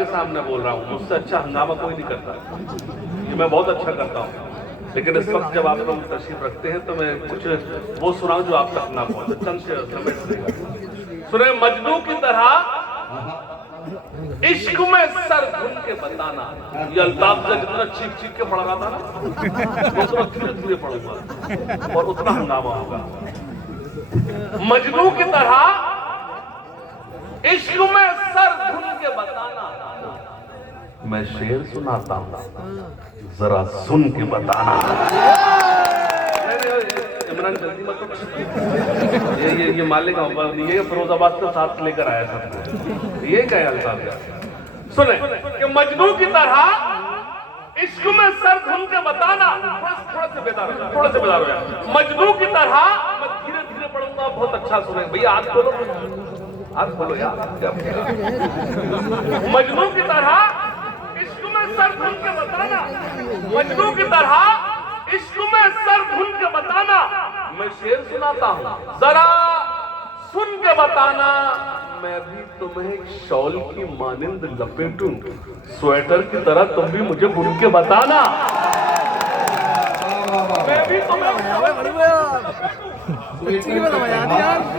के सामने बोल रहा हूँ, मुझसे अच्छा हंगामा कोई नहीं करता, ये मैं बहुत अच्छा करता हूँ। लेकिन इस वक्त जब आप लोग तशरीफ रखते हैं तो मैं कुछ वो सुनाऊं जो आप तक ना पहुंचे। चंद से सुने। मजनू की तरह इश्क में सर धुन के बताना, ये अल्ताफ से जितना चीख चीख के पढ़ रहा था ना, उतना धीरे धीरे पढ़ूंगा और उतना हंगामा होगा। मजनू की तरह इश्क में सर धुन के बताना, मैं शेर सुनाता हूं, जरा सुन के बताना। इमरान जल्दी मत, ये मालिक ये फिरोजाबाद के साथ लेकर आया था, ये क्या अल्ताफ है। सुने कि मजनू की तरह इश्क में सर धुन के बताना, थोड़ा से बेदार हो जाए। मजनू की तरह मैं धीरे धीरे पढ़ूंगा, बहुत अच्छा सुने भैया, हाथ खोलो यार। मजनू की तरह इश्क में सर धुन के बताना, मजनू की तरह इश्क में सर धुन के बताना, मैं शेर सुनाता हूं, जरा सुन के बताना। मैं भी तुम्हें एक शॉल की मानिंद लपेटूं, स्वेटर की तरह तुम भी मुझे बुन के बताना। मैं भी तुम्हें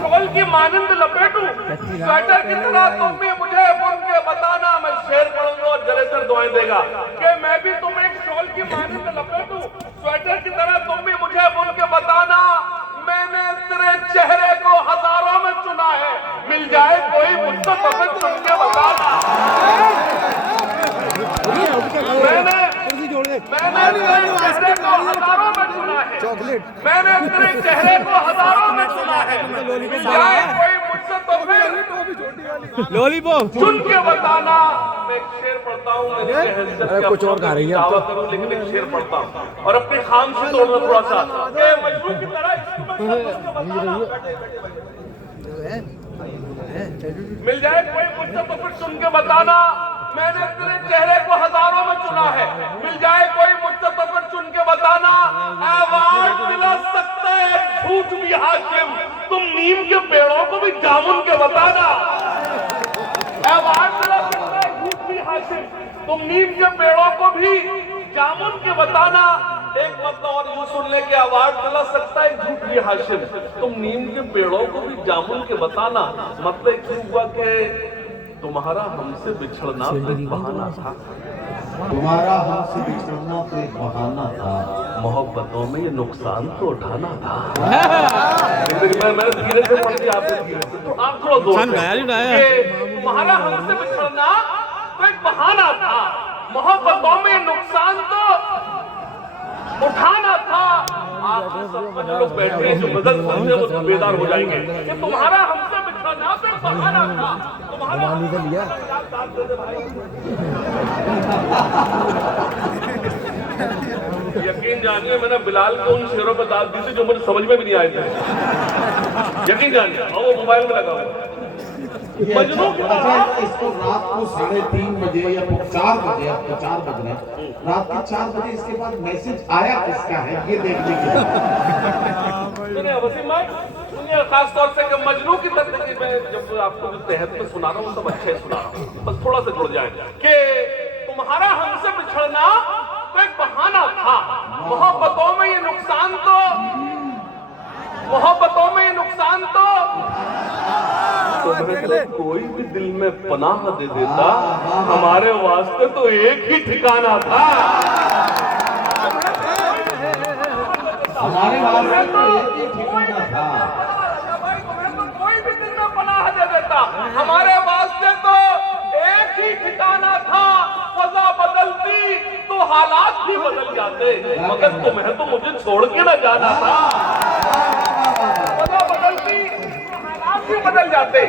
शॉल की मानिंद लपेटूं, स्वेटर की तरह तुम भी मुझे बुन के बताना। मैं शेर पढ़ूंगा और जले सर दुआएं देगा कि मैं भी तुम्हें एक शॉल की मानिंद लपेटूं, स्वेटर की तरह तुम भी मुझे बुन के बताना। मैंने तेरे चेहरे को हजारों में चुना है, मिल जाए कोई मुझसे पसंद चुन के बताना। मैंने तेरे चेहरे को हजारों में चुना है, मैंने तेरे चेहरे को हजारों में चुना है, मिल जाए कोई मुझसे तो फिर लॉलीपॉप चुन के बताना। मैं एक शेर पढ़ता हूँ, कुछ और गा रही है करूँ, लेकिन एक शेर पढ़ता हूँ और अपने खाम से तोड़ना थोड़ा सा। मजनू की तरह मिल जाए कोई मुझसे तो फिर सुन के बताना। मैंने तेरे चेहरे को हजारों में चुना है, मिल जाए कोई मुझसे तो फिर चुन के बताना। अवार्ड दिला सकते हैं झूठ भी हाशिम, तुम नीम के पेड़ों को भी जामुन के बताना। अवार्ड दिला सकते हैं झूठ भी हाशिम, तुम नीम के पेड़ों को भी जामुन के बताना। एक मतलब और यूं सुन ले कि अवार्ड दिला सकता है झूठ भी हाशिम, तुम नीम के पेड़ों को भी जामुन के बताना। मतलब क्यों हुआ कि तुम्हारा हमसे बिछड़ना तो एक बहाना था, तुम्हारा हमसे बिछड़ना तो एक बहाना था, मोहब्बतों में ये नुकसान तो उठाना था। मैं धीरे से पढ़ती, आप थोड़ा जोर से। तुम्हारा हमसे बिछड़ना तो एक बहाना था, मोहब्बतों में नुकसान तो उठाना था। आप सब जो लोग बैठे हैं जो मदद समझे वो बेदार हो जाएंगे कि तुम्हारा हमसे बिछड़ना तो एक बहाना था, तुम्हारा यकीन जानिए मैंने बिलाल को उन शेरों पर दाद दी थी जो मुझे समझ में भी नहीं आए थे। यकीन जानिए, और वो मोबाइल में लगा हुआ। मजनू की तरह इसको रात को 3:30 बजे या 4 बजे, अब तो 4 बज रहे हैं, रात के 4 बजे इसके बाद मैसेज आया किसका है ये देखने के लिए। खास तौर से कि मजनू की तकलीफ में जब आपको जो तहत में सुना रहा हूँ सब अच्छे सुना रहा हूँ, बस थोड़ा सा जुड़ जाए कि तुम्हारा हमसे बिछड़ना तो एक बहाना था, मोहब्बतों में ये नुकसान तो तुम्हें तो कोई भी दिल में पनाह दे देता, हमारे वास्ते तो एक ही ठिकाना था। हमारे वास्ते तो एक ही ठिकाना था, तुम्हें तो कोई भी दिल में पनाह दे देता, हमारे वास्ते तो एक ही ठिकाना था। फजा बदलती तो हालात भी बदल जाते, मगर तुम्हें तो मुझे छोड़ के ना जाना था। फजा बदलती तो हालात भी बदल जाते,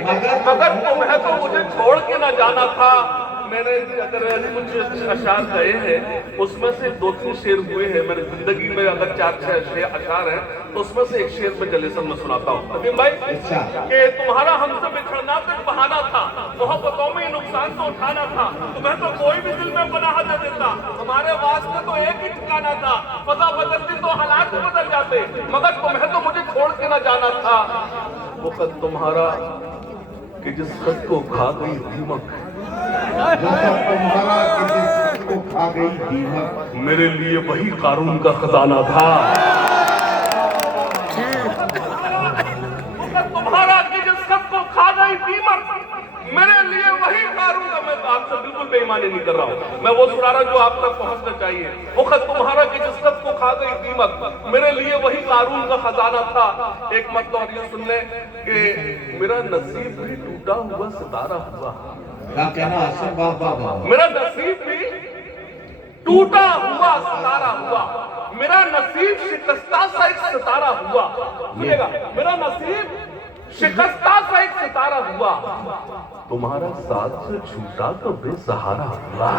मगर तुम्हें तो मुझे छोड़ के ना जाना था। मैंने अगर कुछ अशार गए हैं उसमें से 2-3 शेर हुए हैं मेरी जिंदगी में, अगर 4-6 अशार हैं तो उसमें से एक शेर में जलेसन में सुनाता हूँ नदीम भाई कि तुम्हारा हमसे बिछड़ना तो एक बहाना था, मोहब्बतों में नुकसान तो उठाना था, तुम्हें तो कोई भी दिल में पनाह दे देता, हमारे वास्ते तो एक ही ठिकाना था। फजा बदलती तो हालात बदल जाते, मगर तुम्हें तो मुझे छोड़ के ना जाना था। वो खत तुम्हारा कि जिस खत को खा गई दीमक, जब तुम्हारा किसी सिख को खा गई दीमक, मेरे लिए वही कारून का खजाना था। तुम्हारा किसी सिख को खा गई दीमक, मेरे लिए वही कारून का। मैं आपसे बिल्कुल बेईमानी नहीं कर रहा हूँ, मैं वो सुना रहा जो आप तक पहुंचना चाहिए। वो खत तुम्हारा कि जिस सब को खा गई दीमक, मेरे लिए वही कारून का खजाना था। एक मतलब और ये सुन ले कि मेरा नसीब भी टूटा हुआ सितारा हुआ। क्या कहना आसिम? वाह वाह वाह। मेरा नसीब भी टूटा हुआ सितारा हुआ, मेरा नसीब शिकस्ता सा एक सितारा हुआ। सुनिएगा, मेरा नसीब शिकस्ता सा एक सितारा हुआ, तुम्हारा साथ से छूटा तो बेसहारा हुआ।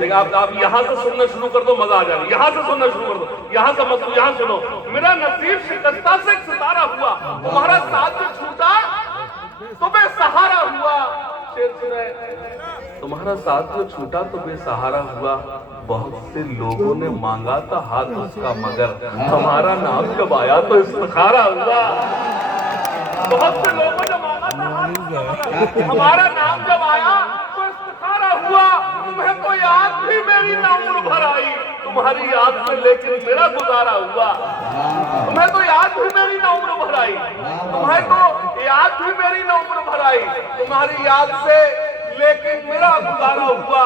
देखिए आप यहाँ से सुनना शुरू कर दो, मजा आ जाएगा। यहाँ से सुनना शुरू कर दो, यहाँ से मत, यहाँ सुनो। मेरा नसीब शिकस्ता से एक सितारा हुआ, तुम्हारा साथ से छूटा तो बेसहारा हुआ। शेर सुने, तुम्हारा साथ जो छूटा तो बेसहारा हुआ। बहुत से लोगों ने मांगा था हाथ उसका, मगर हमारा नाम जब आया तो इफ्तिखारा हुआ। बहुत से लोगों ने मांगा था हाथ उसका, मगर हमारा नाम जब आया तो इफ्तिखारा हुआ। तुम्हें तो याद भी मेरी न उम्र भर आई, तुम्हारी याद से लेकिन मेरा गुजारा हुआ। तुम्हें तो याद भी मेरी न उम्र भर आई, तुम्हें तो याद भी मेरी न उम्र भर आई, तुम्हारी याद से लेकिन मेरा गुजारा हुआ।